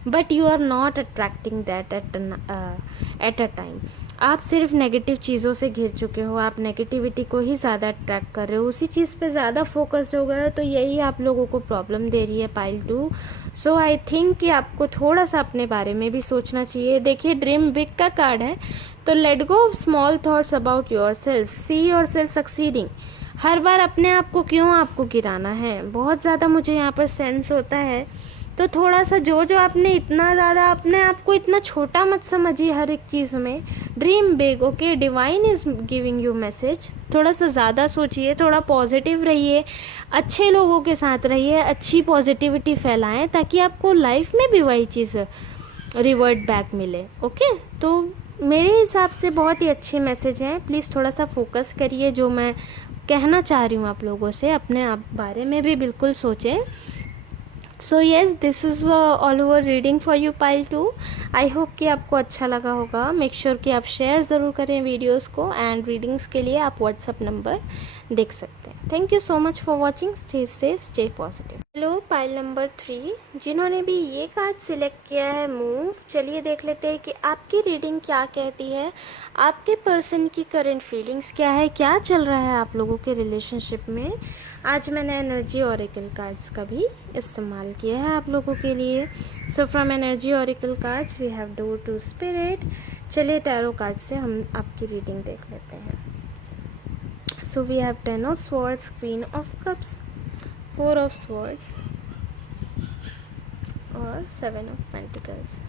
but you are not attracting that at a time. आप सिर्फ नेगेटिव चीज़ों से घिर चुके हो, आप नेगेटिविटी को ही ज़्यादा अट्रैक्ट कर रहे हो, उसी चीज़ पे ज़्यादा फोकस हो गए हो। तो यही आप लोगों को प्रॉब्लम दे रही है पाइल 2। सो आई थिंक कि आपको थोड़ा सा अपने बारे में भी सोचना चाहिए। देखिए, ड्रीम बिग का कार्ड है, तो let go of small thoughts about yourself, see yourself succeeding. हर बार अपने आप को क्यों आपको गिराना है, बहुत ज़्यादा मुझे यहाँ पर सेंस होता है। तो थोड़ा सा जो आपने इतना ज़्यादा अपने आप को इतना छोटा मत समझिए हर एक चीज़ में। Dream big, okay, divine is giving you message. थोड़ा सा ज़्यादा सोचिए, थोड़ा पॉजिटिव रहिए, अच्छे लोगों के साथ रहिए, अच्छी पॉजिटिविटी फैलाएं, ताकि आपको लाइफ में भी वही चीज़ रिवर्ट बैक मिले। ओके, तो मेरे हिसाब से बहुत ही अच्छे मैसेज हैं। प्लीज़ थोड़ा सा फोकस करिए, जो मैं कहना चाह रही हूँ आप लोगों से, अपने आप बारे में भी बिल्कुल सोचें। So yes, this is all over reading for you pile 2। I hope कि आपको अच्छा लगा होगा। मेक श्योर कि आप शेयर ज़रूर करें वीडियोस को, एंड रीडिंग्स के लिए आप व्हाट्सअप नंबर देख सकते हैं। Thank you so much for watching. Stay safe, stay positive. Hello pile number 3, जिन्होंने भी ये कार्ड सिलेक्ट किया है मूव, चलिए देख लेते हैं कि आपकी रीडिंग क्या कहती है। आपके पर्सन की करंट फीलिंग्स क्या है, क्या चल रहा है आप लोगों के रिलेशनशिप में। आज मैंने एनर्जी ऑरेकल कार्ड्स का भी इस्तेमाल किया है आप लोगों के लिए। So from energy oracle cards we have door to spirit. चलिए टैरो कार्ड से हम आपकी रीडिंग देख लेते हैं। So we have 10 of swords, queen of cups, 4 of swords और 7 ऑफ पेंटिकल्स।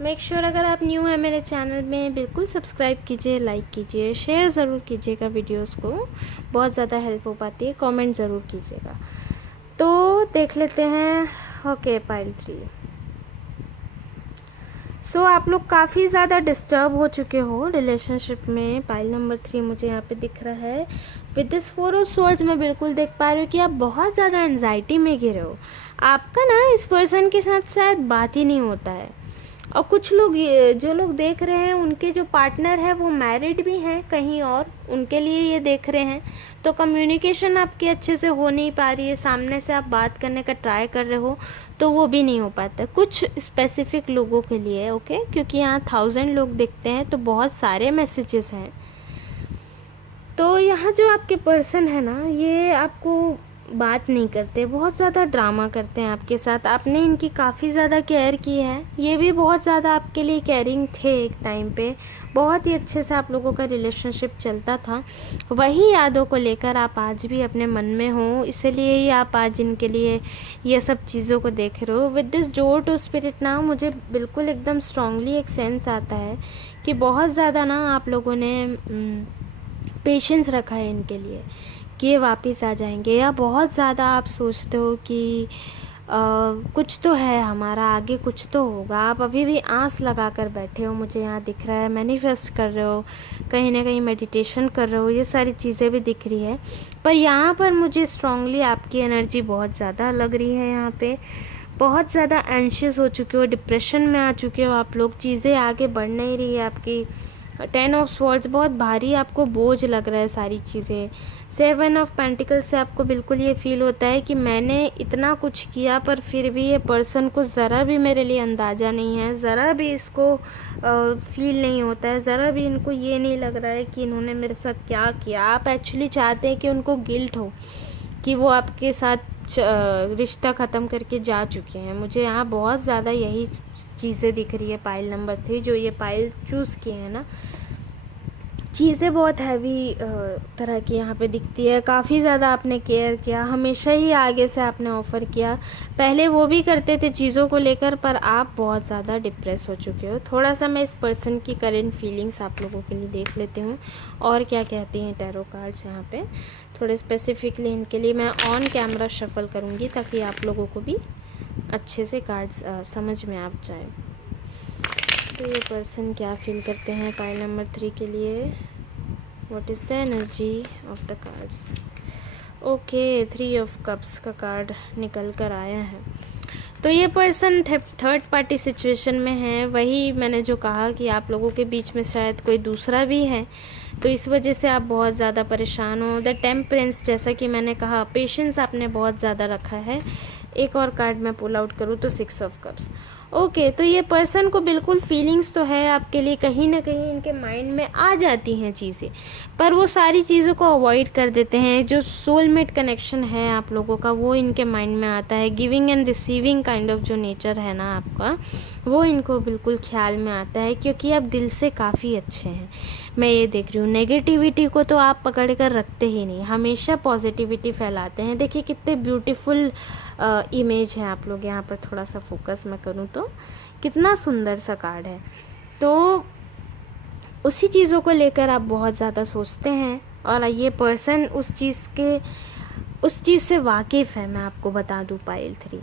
मेक श्योर अगर आप न्यू हैं मेरे चैनल में, बिल्कुल सब्सक्राइब कीजिए, लाइक कीजिए, शेयर ज़रूर कीजिएगा वीडियोस को, बहुत ज़्यादा हेल्प हो पाती है। कमेंट ज़रूर कीजिएगा। तो देख लेते हैं। ओके पाइल 3, सो आप लोग काफ़ी ज़्यादा डिस्टर्ब हो चुके हो रिलेशनशिप में। पाइल नंबर 3 मुझे यहाँ पे दिख रहा है। विद दिस 4 ऑफ स्वॉर्ड्स मैं बिल्कुल देख पा रही हूँ कि आप बहुत ज़्यादा एंजाइटी में घिरे हो। आपका ना इस पर्सन के साथ शायद बात ही नहीं होता है, और कुछ लोग जो लोग देख रहे हैं उनके जो पार्टनर है वो मैरिड भी हैं कहीं और, उनके लिए ये देख रहे हैं। तो कम्युनिकेशन आपकी अच्छे से हो नहीं पा रही है, सामने से आप बात करने का ट्राई कर रहे हो तो वो भी नहीं हो पाता, कुछ स्पेसिफिक लोगों के लिए, ओके। क्योंकि यहाँ 1000 लोग दिखते हैं तो बहुत सारे मैसेजेस हैं। तो यहाँ जो आपके पर्सन है ना, ये आपको बात नहीं करते, बहुत ज़्यादा ड्रामा करते हैं आपके साथ। आपने इनकी काफ़ी ज़्यादा केयर की है, ये भी बहुत ज़्यादा आपके लिए केयरिंग थे एक टाइम पे, बहुत ही अच्छे से आप लोगों का रिलेशनशिप चलता था। वही यादों को लेकर आप आज भी अपने मन में हो, इसलिए ही आप आज इनके लिए ये सब चीज़ों को देख रहे हो। With this door to spirit ना, मुझे बिल्कुल एकदम स्ट्रांगली एक सेंस आता है कि बहुत ज़्यादा ना आप लोगों ने पेशेंस रखा है इनके लिए कि ये वापस आ जाएंगे, या बहुत ज़्यादा आप सोचते हो कि कुछ तो है हमारा आगे, कुछ तो होगा। आप अभी भी आस लगा कर बैठे हो, मुझे यहाँ दिख रहा है। मैनिफेस्ट कर रहे हो, कहीं ना कहीं मेडिटेशन कर रहे हो, ये सारी चीज़ें भी दिख रही है। पर यहाँ पर मुझे स्ट्रांगली आपकी एनर्जी बहुत ज़्यादा लग रही है। यहाँ पे बहुत ज़्यादा एंशियस हो चुके हो, डिप्रेशन में आ चुके हो आप लोग, चीज़ें आगे बढ़ नहीं रही है आपकी। 10 ऑफ स्वॉर्ड्स, बहुत भारी आपको बोझ लग रहा है सारी चीज़ें। 7 ऑफ पेंटिकल्स से आपको बिल्कुल ये फील होता है कि मैंने इतना कुछ किया पर फिर भी ये पर्सन को ज़रा भी मेरे लिए अंदाज़ा नहीं है, ज़रा भी इसको फील नहीं होता है, ज़रा भी इनको ये नहीं लग रहा है कि इन्होंने मेरे साथ क्या किया। आप एक्चुअली चाहते हैं कि उनको गिल्ट हो कि वो आपके साथ रिश्ता ख़त्म करके जा चुके हैं। मुझे यहाँ बहुत ज़्यादा यही चीज़ें दिख रही है। पाइल नंबर 3 जो ये पाइल चूज़ किए हैं ना, चीज़ें बहुत हैवी तरह की यहाँ पे दिखती है। काफ़ी ज़्यादा आपने केयर किया, हमेशा ही आगे से आपने ऑफ़र किया। पहले वो भी करते थे चीज़ों को लेकर, पर आप बहुत ज़्यादा डिप्रेस हो चुके हो। थोड़ा सा मैं इस पर्सन की करेंट फीलिंग्स आप लोगों के लिए देख लेती हूँ और क्या कहती हैं टैरो कार्ड्स यहाँ पे। थोड़े स्पेसिफिकली इनके लिए मैं ऑन कैमरा शफल करूँगी ताकि आप लोगों को भी अच्छे से कार्ड्स समझ में आ जाए। तो ये पर्सन क्या फील करते हैं पाइल नंबर 3 के लिए। What is the energy of the cards. Okay, 3 of cups का कार्ड निकल कर आया है। तो ये पर्सन थर्ड पार्टी सिचुएशन में है। वही मैंने जो कहा कि आप लोगों के बीच में शायद कोई दूसरा भी है, तो इस वजह से आप बहुत ज़्यादा परेशान हो। द टेम्परेंस, जैसा कि मैंने कहा, पेशेंस आपने बहुत ज़्यादा रखा है। एक और कार्ड मैं पुल आउट करूँ तो 6 ऑफ कप्स। ओके, तो ये पर्सन को बिल्कुल फीलिंग्स तो है आपके लिए, कहीं ना कहीं इनके माइंड में आ जाती हैं चीज़ें, पर वो सारी चीज़ों को अवॉइड कर देते हैं। जो सोलमेट कनेक्शन है आप लोगों का वो इनके माइंड में आता है। Giving and receiving kind of जो नेचर है ना आपका, वो इनको बिल्कुल ख्याल में आता है, क्योंकि आप दिल से काफ़ी अच्छे हैं। मैं ये देख रही हूँ, नेगेटिविटी को तो आप पकड़ कर रखते ही नहीं, हमेशा पॉजिटिविटी फैलाते हैं। देखिए कितने ब्यूटीफुल इमेज है आप लोग। यहाँ पर थोड़ा सा फोकस मैं करूँ तो कितना सुंदर सा कार्ड है। तो उसी चीज़ों को लेकर आप बहुत ज़्यादा सोचते हैं, और ये पर्सन उस चीज़ से वाकिफ़ है। मैं आपको बता दूँ पाइल 3,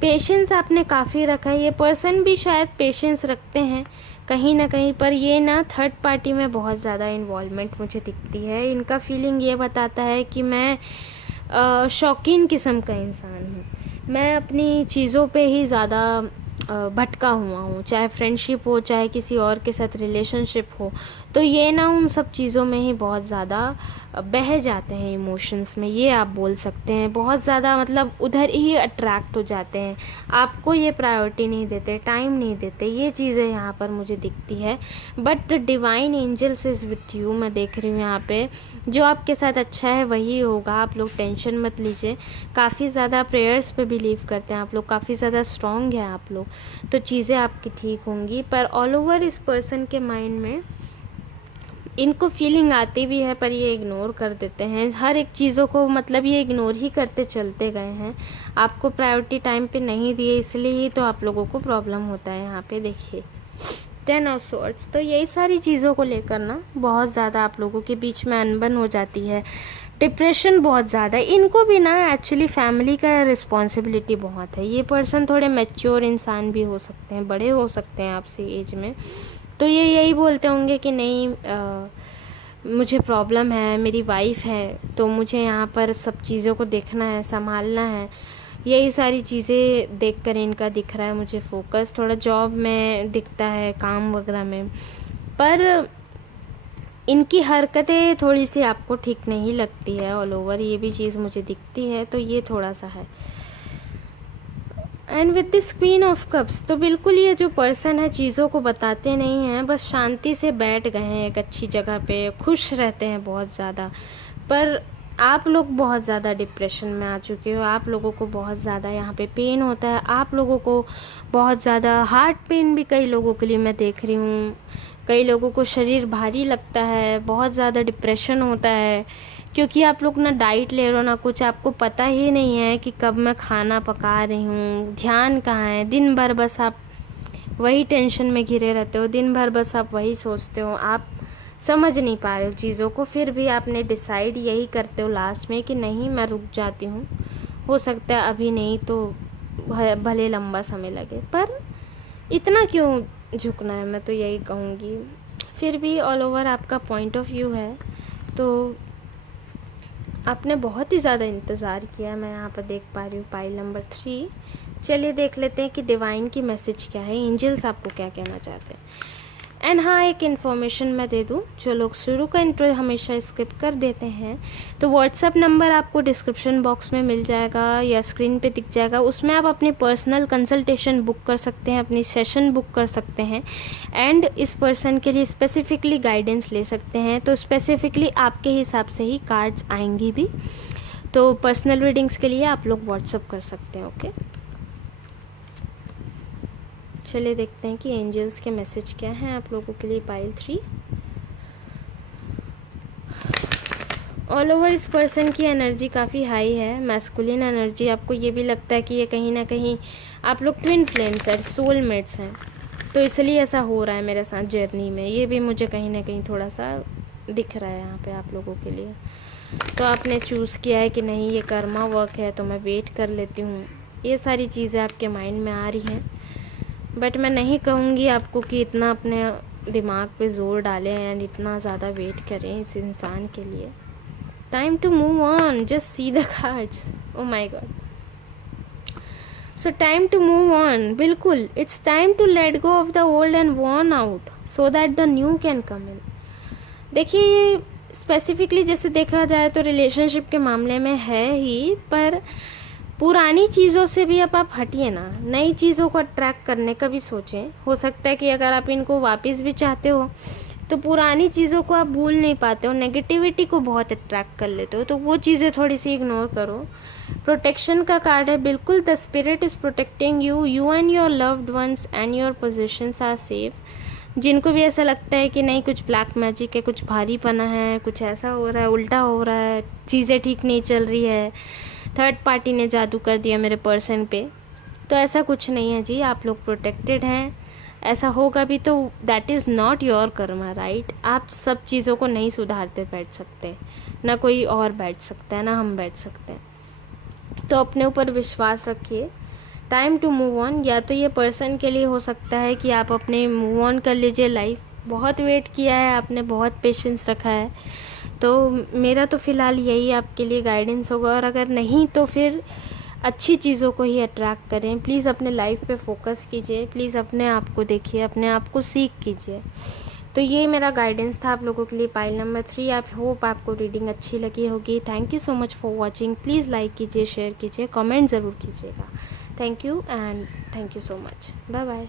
पेशेंस आपने काफ़ी रखा है। ये पर्सन भी शायद पेशेंस रखते हैं कहीं ना कहीं, पर ये ना थर्ड पार्टी में बहुत ज़्यादा इन्वॉल्वमेंट मुझे दिखती है। इनका फीलिंग ये बताता है कि मैं शौकीन किस्म का इंसान हूँ, मैं अपनी चीज़ों पे ही ज़्यादा भटका हुआ हूँ, चाहे फ्रेंडशिप हो, चाहे किसी और के साथ रिलेशनशिप हो। तो ये ना उन सब चीज़ों में ही बहुत ज़्यादा बह जाते हैं, इमोशंस में, ये आप बोल सकते हैं। बहुत ज़्यादा मतलब उधर ही अट्रैक्ट हो जाते हैं, आपको ये प्रायोरिटी नहीं देते, टाइम नहीं देते। ये चीज़ें यहाँ पर मुझे दिखती है। But divine angels is with you, मैं देख रही हूँ यहाँ पे जो आपके साथ अच्छा है वही होगा। आप लोग टेंशन मत लीजिए। काफ़ी ज़्यादा प्रेयर्स पे बिलीव करते हैं आप लोग, काफ़ी ज़्यादा स्ट्रॉन्ग हैं आप लोग, तो चीज़ें आपकी ठीक होंगी। पर ऑल ओवर इस पर्सन के माइंड में इनको फीलिंग आती भी है, पर ये इग्नोर कर देते हैं हर एक चीज़ों को, मतलब ये इग्नोर ही करते चलते गए हैं। आपको प्रायोरिटी टाइम पे नहीं दिए, इसलिए ही तो आप लोगों को प्रॉब्लम होता है। यहाँ पे देखिए 10 ऑफ स्वॉर्ड्स। तो यही सारी चीज़ों को लेकर ना बहुत ज़्यादा आप लोगों के बीच में अनबन हो जाती है, डिप्रेशन बहुत ज़्यादा। इनको भी ना एक्चुअली फैमिली का रिस्पॉन्सिबिलिटी बहुत है। ये पर्सन थोड़े मैच्योर इंसान भी हो सकते हैं, बड़े हो सकते हैं आपसे एज में, तो ये यही बोलते होंगे कि नहीं मुझे प्रॉब्लम है, मेरी वाइफ है, तो मुझे यहाँ पर सब चीज़ों को देखना है, संभालना है। यही सारी चीज़ें देखकर इनका दिख रहा है मुझे फोकस। थोड़ा जॉब में दिखता है, काम वगैरह में, पर इनकी हरकतें थोड़ी सी आपको ठीक नहीं लगती है ऑल ओवर, ये भी चीज़ मुझे दिखती है, तो ये थोड़ा सा है। And with this queen of cups, तो बिल्कुल ये जो पर्सन है चीज़ों को बताते नहीं हैं, बस शांति से बैठ गए हैं एक अच्छी जगह पे, खुश रहते हैं बहुत ज़्यादा। पर आप लोग बहुत ज़्यादा डिप्रेशन में आ चुके हो, आप लोगों को बहुत ज़्यादा यहाँ पे पेन होता है, आप लोगों को बहुत ज़्यादा हार्ट पेन भी कई लोगों के लिए मैं देख रही हूँ, कई लोगों को शरीर भारी लगता है, बहुत ज़्यादा डिप्रेशन होता है, क्योंकि आप लोग ना डाइट ले रहे हो ना कुछ, आपको पता ही नहीं है कि कब मैं खाना पका रही हूँ, ध्यान कहाँ है, दिन भर बस आप वही टेंशन में घिरे रहते हो, दिन भर बस आप वही सोचते हो, आप समझ नहीं पा रहे हो चीज़ों को, फिर भी आपने डिसाइड यही करते हो लास्ट में कि नहीं मैं रुक जाती हूँ, हो सकता है अभी नहीं तो भले लंबा समय लगे, पर इतना क्यों झुकना है, मैं तो यही कहूँगी। फिर भी ऑल ओवर आपका पॉइंट ऑफ व्यू है, तो आपने बहुत ही ज़्यादा इंतज़ार किया, मैं यहाँ पर देख पा रही हूँ पाइल नंबर 3। चलिए देख लेते हैं कि डिवाइन की मैसेज क्या है, एंजल्स आपको क्या कहना चाहते हैं। एंड हाँ, एक इन्फॉर्मेशन मैं दे दूँ, जो लोग शुरू का इंट्रो हमेशा स्किप कर देते हैं, तो व्हाट्सएप नंबर आपको डिस्क्रिप्शन बॉक्स में मिल जाएगा या स्क्रीन पे दिख जाएगा, उसमें आप अपनी पर्सनल कंसल्टेशन बुक कर सकते हैं, अपनी सेशन बुक कर सकते हैं, एंड इस पर्सन के लिए स्पेसिफिकली गाइडेंस ले सकते हैं। तो स्पेसिफिकली आपके हिसाब से ही कार्ड्स आएंगी भी, तो पर्सनल रीडिंग्स के लिए आप लोग व्हाट्सएप कर सकते हैं। ओके, चलिए देखते हैं कि एंजल्स के मैसेज क्या हैं आप लोगों के लिए पाइल 3। ऑल ओवर इस पर्सन की एनर्जी काफ़ी हाई है, मैस्कुलिन एनर्जी। आपको ये भी लगता है कि ये कहीं ना कहीं आप लोग ट्विन फ्लेम्स हैं, सोलमेट्स हैं, तो इसलिए ऐसा हो रहा है मेरे साथ जर्नी में, ये भी मुझे कहीं ना कहीं थोड़ा सा दिख रहा है यहाँ पे आप लोगों के लिए। तो आपने चूज़ किया है कि नहीं ये कर्मा वर्क है तो मैं वेट कर लेती हूँ, ये सारी चीज़ें आपके माइंड में आ रही हैं, बट मैं नहीं कहूँगी आपको कि इतना अपने दिमाग पे ज़ोर डालें एंड इतना ज़्यादा वेट करें इस इंसान के लिए। Time to move on, just see the cards, oh my god. So time to move on, बिल्कुल it's time to let go of the old and worn out so that the new can come in. देखिए ये specifically जैसे देखा जाए तो relationship के मामले में है ही, पर पुरानी चीज़ों से भी अब आप हटिए ना, नई चीज़ों को अट्रैक्ट करने का भी सोचें। हो सकता है कि अगर आप इनको वापस भी चाहते हो तो पुरानी चीज़ों को आप भूल नहीं पाते हो, नेगेटिविटी को बहुत अट्रैक्ट कर लेते हो, तो वो चीज़ें थोड़ी सी इग्नोर करो। प्रोटेक्शन का कार्ड है, बिल्कुल the spirit is protecting you, you and your loved ones and your positions are safe. जिनको भी ऐसा लगता है कि नहीं कुछ ब्लैक मैजिक है, कुछ भारीपना है, कुछ ऐसा हो रहा है, उल्टा हो रहा है, चीज़ें ठीक नहीं चल रही है, थर्ड पार्टी ने जादू कर दिया मेरे पर्सन पे, तो ऐसा कुछ नहीं है जी, आप लोग प्रोटेक्टेड हैं। ऐसा होगा भी तो that is not your Karma, right. आप सब चीज़ों को नहीं सुधारते बैठ सकते, ना कोई और बैठ सकता है, ना हम बैठ सकते हैं। तो अपने ऊपर विश्वास रखिए, टाइम टू मूव ऑन। या तो ये पर्सन के लिए हो सकता है कि आप अपने मूव ऑन कर लीजिए लाइफ, बहुत वेट किया है आपने, बहुत पेशेंस रखा है, तो मेरा तो फ़िलहाल यही आपके लिए गाइडेंस होगा। और अगर नहीं तो फिर अच्छी चीज़ों को ही अट्रैक्ट करें, प्लीज़ अपने लाइफ पे फोकस कीजिए, प्लीज़ अपने आप को देखिए, अपने आप को सीख कीजिए। तो ये मेरा गाइडेंस था आप लोगों के लिए पाइल नंबर 3। आप होप आपको रीडिंग अच्छी लगी होगी। Thank you so much for watching. Please like कीजिए, शेयर कीजिए, कमेंट ज़रूर कीजिएगा। Thank you and thank you so much. Bye bye.